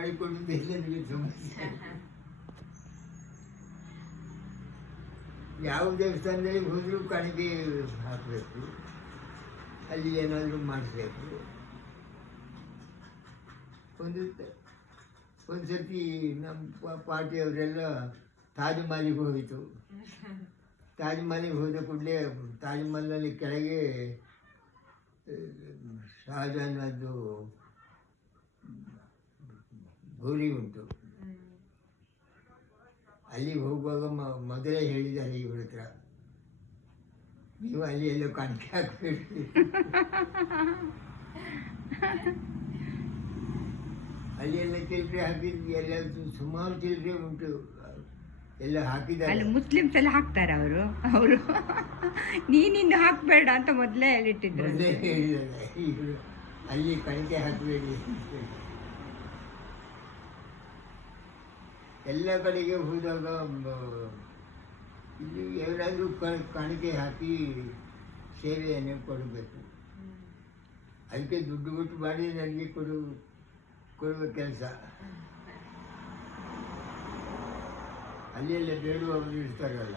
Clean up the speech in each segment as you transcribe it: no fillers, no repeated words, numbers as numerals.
ಮಾಡಿಕೊಳ್ಳುವುದು ಎಲ್ಲರಿಗೂ ಸಮಸ್ಯೆ. ಯಾವ ದೇವಸ್ಥಾನದಲ್ಲಿ ಹೋದರೂ ಕಾಣಿಕೆ ಹಾಕಬೇಕು, ಅಲ್ಲಿ ಏನಾದರೂ ಮಾಡಿಸ್ಬೇಕು. ಒಂದು ಸರ್ತಿ ನಮ್ಮ ಪಾರ್ಟಿಯವರೆಲ್ಲ ತಾಜ್ ಮಹಲಿಗೆ ಹೋಯಿತು. ತಾಜ್ ಮಹಲಿಗೆ ಹೋದ ಕೂಡಲೇ ತಾಜ್ ಮಹಲ್ನಲ್ಲಿ ಕೆಳಗೆ ಶಹಜಹಾನದ್ದು ಗೋರಿ ಉಂಟು. ಅಲ್ಲಿಗೆ ಹೋಗುವಾಗ ಮೊದಲೇ ಹೇಳಿದ್ದಾರೆ ಇವ್ರ ಹತ್ರ, ನೀವು ಅಲ್ಲಿ ಎಲ್ಲೋ ಕಾಣಿಕೆ ಹಾಕಬೇಡಿ, ಅಲ್ಲಿ ಎಲ್ಲ ಚಿಲ್ಲರೆ ಹಾಕಿದ್ವಿ. ಎಲ್ಲ ಸುಮಾರು ಚಿಲ್ಲರೆ ಉಂಟು, ಎಲ್ಲ ಹಾಕಿದ್ದಾರೆ. ಅಲ್ಲಿ ಮುಸ್ಲಿಮ್ಸ್ ಎಲ್ಲ ಹಾಕ್ತಾರೆ. ಅವರು ನೀನಿನ್ನು ಹಾಕಬೇಡ ಅಂತ ಮೊದಲೇ ಹೇಳಿಟ್ಟಿದ್ರು. ಮೊದಲೇ ಹೇಳಿದ್ದಾರೆ ಇವರು ಅಲ್ಲಿ ಕಾಣಿಕೆ ಹಾಕಬೇಡಿ. ಎಲ್ಲ ಕಡೆಗೆ ಹೋದಾಗ ಇಲ್ಲಿ ಏನಾದರೂ ಕಾಣಿಕೆ ಹಾಕಿ ಸೇವೆಯನ್ನು ಕೊಡಬೇಕು. ಅದಕ್ಕೆ ದುಡ್ಡು ಕೊಟ್ಟು ಮಾಡಿ ನನಗೆ ಕೊಡುವ ಕೆಲಸ. ಅಲ್ಲೆಲ್ಲ ಬೇಡುವವರು ಇರ್ತಾರಲ್ಲ,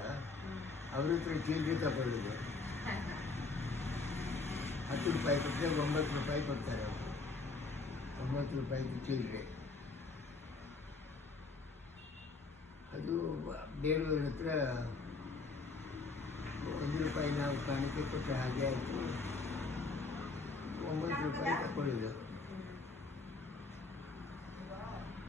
ಅವ್ರ ಹತ್ರ ಚಿಲ್ಲರೆ ತಗೊಳ್ಳೋದು. 10 ರೂಪಾಯಿ ಕೊಟ್ಟರೆ 9 ರೂಪಾಯಿ ಕೊಡ್ತಾರೆ ಅವರು. 9 ರೂಪಾಯಿ ಚಿಲ್ಲರೆ. ಅದು ಬೇಡುವರ ಹತ್ರ 1 ರೂಪಾಯಿ ನಾವು ಕಾಣಿಕೆ ಕೊಟ್ಟರೆ ಹಾಗೆ ಆಯಿತು, 9 ರೂಪಾಯಿ ತಗೊಳ್ಳೋದು.